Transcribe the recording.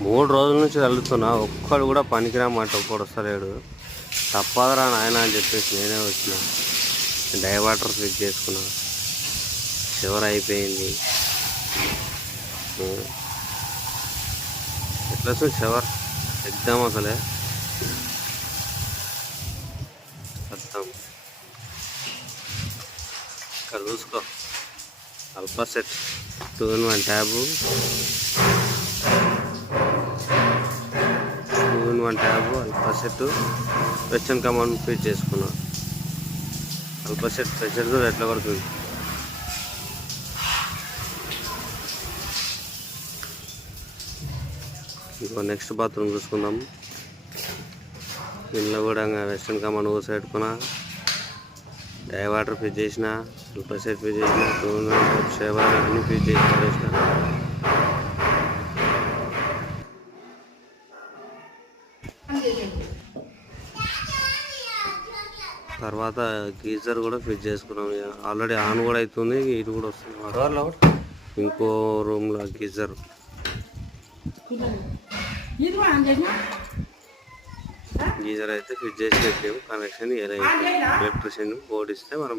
3 రోజుల నుంచి చల్లుతున్నా, ఒక్కడు కూడా పనికిరామాట ఒక్కడు వస్తలేడు. తప్పదురా నాయన అని చెప్పేసి నేనే వచ్చిన. డైవర్టర్ ఫిట్ చేసుకున్నా, షవర్ అయిపోయింది. ఎట్లా వస్తుంది షవర్ ఎగ్దాం అసలే అర్థం. ఇక్కడ చూసుకో, అల్పా సెట్ 2-in-1 ట్యాబు, 2-in-1 ట్యాబు, అల్పా సెట్ వెస్టర్న్ కమాండ్ ఫిట్ చేసుకున్నా. అల్పా సెట్ ప్రెషర్ కూడా ఎట్లా పడుతుంది. ఇంకో నెక్స్ట్ బాత్రూమ్ చూసుకుందాం. దీనిలో కూడా వెస్టర్న్ కమాండ్ ఊస పెట్టుకున్నా, డైవర్టర్ ఫిట్ చేసిన, అల్పా సెట్ ఫిట్ చేసిన, 2-in-1 షవర్ అన్ని ఫిట్ చేసిన. తర్వాత గీజర్ కూడా ఫిట్ చేసుకున్నాం. ఆల్రెడీ ఆన్ కూడా అవుతుంది, ఇది కూడా వస్తుంది. ఇంకో రూమ్లో గీజర్ అయితే ఫిట్ చేసి పెట్టాము. కనెక్షన్ ఎలక్ట్రీషియన్ బోర్డు ఇస్తే మనం